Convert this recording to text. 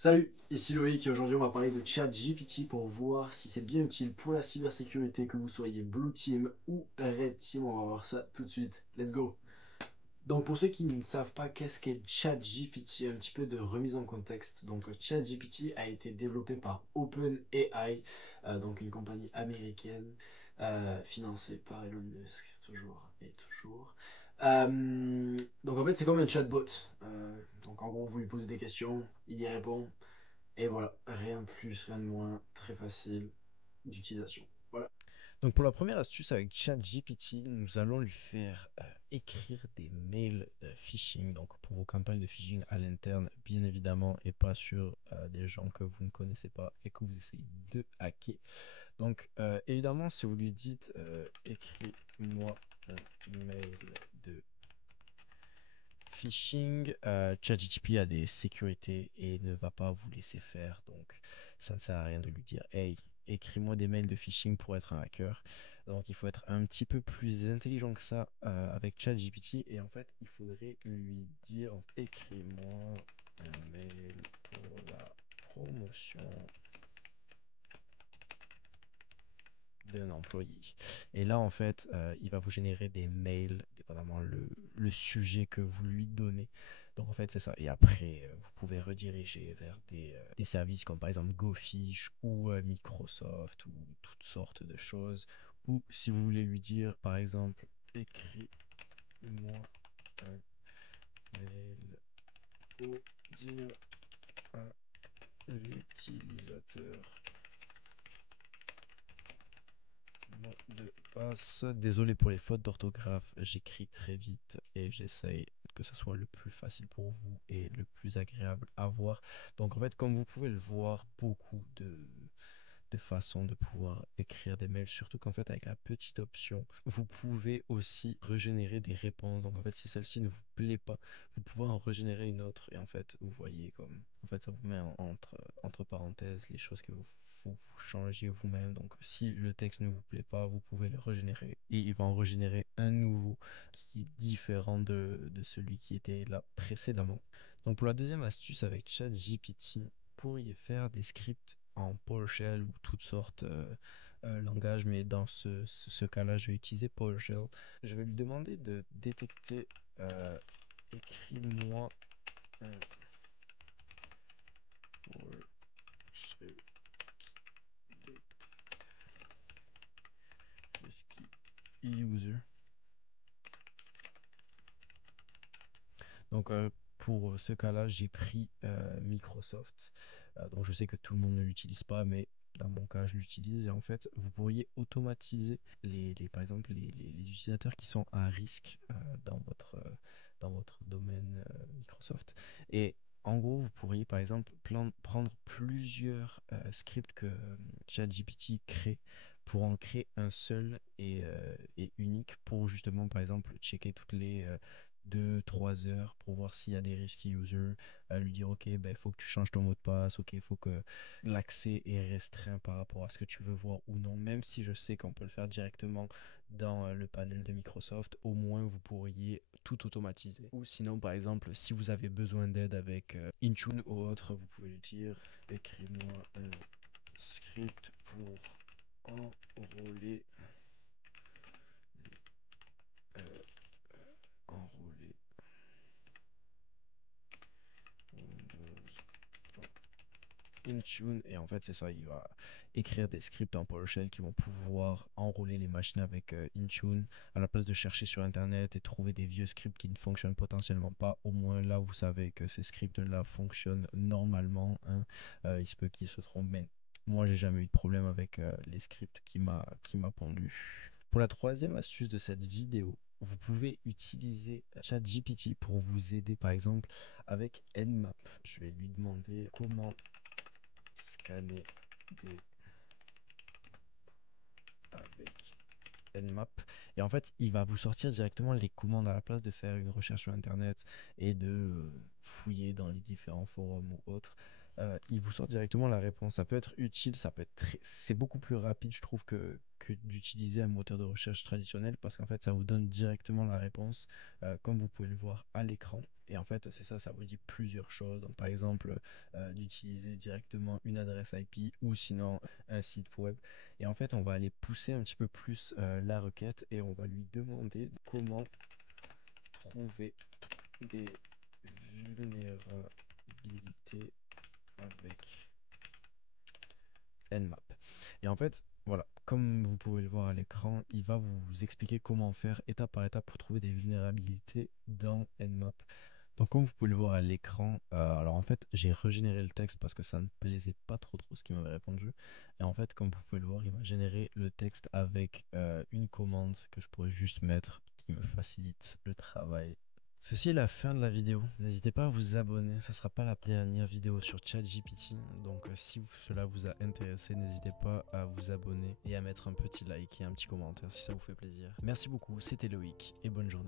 Salut, ici Loïc et aujourd'hui on va parler de ChatGPT pour voir si c'est bien utile pour la cybersécurité que vous soyez Blue Team ou Red Team. On va voir ça tout de suite. Let's go. Donc pour ceux qui ne savent pas qu'est-ce qu'est ChatGPT, un petit peu de remise en contexte. Donc ChatGPT a été développé par OpenAI, donc une compagnie américaine financée par Elon Musk, toujours et toujours. Donc en fait c'est comme un chatbot. Donc en gros vous lui posez des questions, il y répond. Et voilà, rien de plus, rien de moins, très facile d'utilisation. Voilà. Donc pour la première astuce avec ChatGPT, nous allons lui faire écrire des mails phishing, donc pour vos campagnes de phishing à l'interne, bien évidemment, et pas sur des gens que vous ne connaissez pas et que vous essayez de hacker. Donc évidemment, si vous lui dites écris-moi un mail de phishing, ChatGPT a des sécurités et ne va pas vous laisser faire. Donc, ça ne sert à rien de lui dire, hey, écris-moi des mails de phishing pour être un hacker. Donc, il faut être un petit peu plus intelligent que ça avec ChatGPT. Et en fait, il faudrait lui dire, écris-moi un mail pour la promotion d'un employé. Et là, en fait, il va vous générer des mails, dépendamment le sujet que vous lui donnez. Donc, en fait, c'est ça. Et après, vous pouvez rediriger vers des services comme par exemple GoFish ou Microsoft ou toutes sortes de choses. Ou si vous voulez lui dire, par exemple, écris-moi un mail pour dire à l'utilisateur mot de passe. Désolé pour les fautes d'orthographe, j'écris très vite et j'essaye que ça soit le plus facile pour vous et le plus agréable à voir. Donc en fait, comme vous pouvez le voir, beaucoup de façons de pouvoir écrire des mails, surtout qu'en fait avec la petite option, vous pouvez aussi régénérer des réponses. Donc en fait, si celle-ci ne vous plaît pas, vous pouvez en régénérer une autre et en fait, vous voyez comme en fait ça vous met entre parenthèses les choses que vous changez vous-même. Donc si le texte ne vous plaît pas, vous pouvez le régénérer et il va en régénérer un nouveau qui est différent de celui qui était là précédemment. Donc pour la deuxième astuce avec ChatGPT, vous pourriez faire des scripts en PowerShell ou toutes sortes langages, mais dans ce cas-là, je vais utiliser PowerShell. Je vais lui demander de détecter écris-moi un PowerShell risky user. Donc pour ce cas-là, j'ai pris Microsoft. Donc je sais que tout le monde ne l'utilise pas, mais dans mon cas, je l'utilise. Et en fait, vous pourriez automatiser par exemple, les utilisateurs qui sont à risque dans votre domaine Microsoft. Et en gros, vous pourriez par exemple prendre plusieurs scripts que ChatGPT crée pour en créer un seul et unique pour justement, par exemple, checker toutes les 2 3 heures pour voir s'il y a des risky users, à lui dire ok, ben faut que tu changes ton mot de passe, ok, il faut que l'accès est restreint par rapport à ce que tu veux voir ou non, même si je sais qu'on peut le faire directement dans le panel de Microsoft, au moins vous pourriez tout automatiser. Ou sinon, par exemple, si vous avez besoin d'aide avec Intune ou autre, vous pouvez lui dire écris-moi un script pour enrôler euh, enrôler Windows Intune. Et en fait, c'est ça, il va écrire des scripts en PowerShell qui vont pouvoir enrôler les machines avec Intune à la place de chercher sur Internet et trouver des vieux scripts qui ne fonctionnent potentiellement pas. Au moins là, vous savez que ces scripts-là fonctionnent normalement, hein. Il se peut qu'ils se trompent, mais moi, j'ai jamais eu de problème avec les scripts qui m'a pondu. Pour la troisième astuce de cette vidéo, vous pouvez utiliser ChatGPT pour vous aider, par exemple, avec Nmap. Je vais lui demander comment scanner des avec Nmap. Et en fait, il va vous sortir directement les commandes à la place de faire une recherche sur Internet et de fouiller dans les différents forums ou autres. il vous sort directement la réponse. Ça peut être utile, ça peut être c'est beaucoup plus rapide, je trouve, que d'utiliser un moteur de recherche traditionnel parce qu'en fait, ça vous donne directement la réponse, comme vous pouvez le voir à l'écran. Et en fait, c'est ça, ça vous dit plusieurs choses. Donc, par exemple, d'utiliser directement une adresse IP ou sinon un site web. Et en fait, on va aller pousser un petit peu plus la requête et on va lui demander comment trouver des vulnérabilités avec Nmap. Et en fait, voilà, comme vous pouvez le voir à l'écran, il va vous expliquer comment faire étape par étape pour trouver des vulnérabilités dans Nmap. Donc comme vous pouvez le voir à l'écran, alors en fait j'ai régénéré le texte parce que ça ne plaisait pas trop ce qu'il m'avait répondu. Et en fait comme vous pouvez le voir, il m'a généré le texte avec une commande que je pourrais juste mettre qui me facilite le travail. Ceci est la fin de la vidéo. N'hésitez pas à vous abonner, ça sera pas la dernière vidéo sur ChatGPT. Donc si cela vous a intéressé, n'hésitez pas à vous abonner et à mettre un petit like et un petit commentaire si ça vous fait plaisir. Merci beaucoup, c'était Loïc et bonne journée.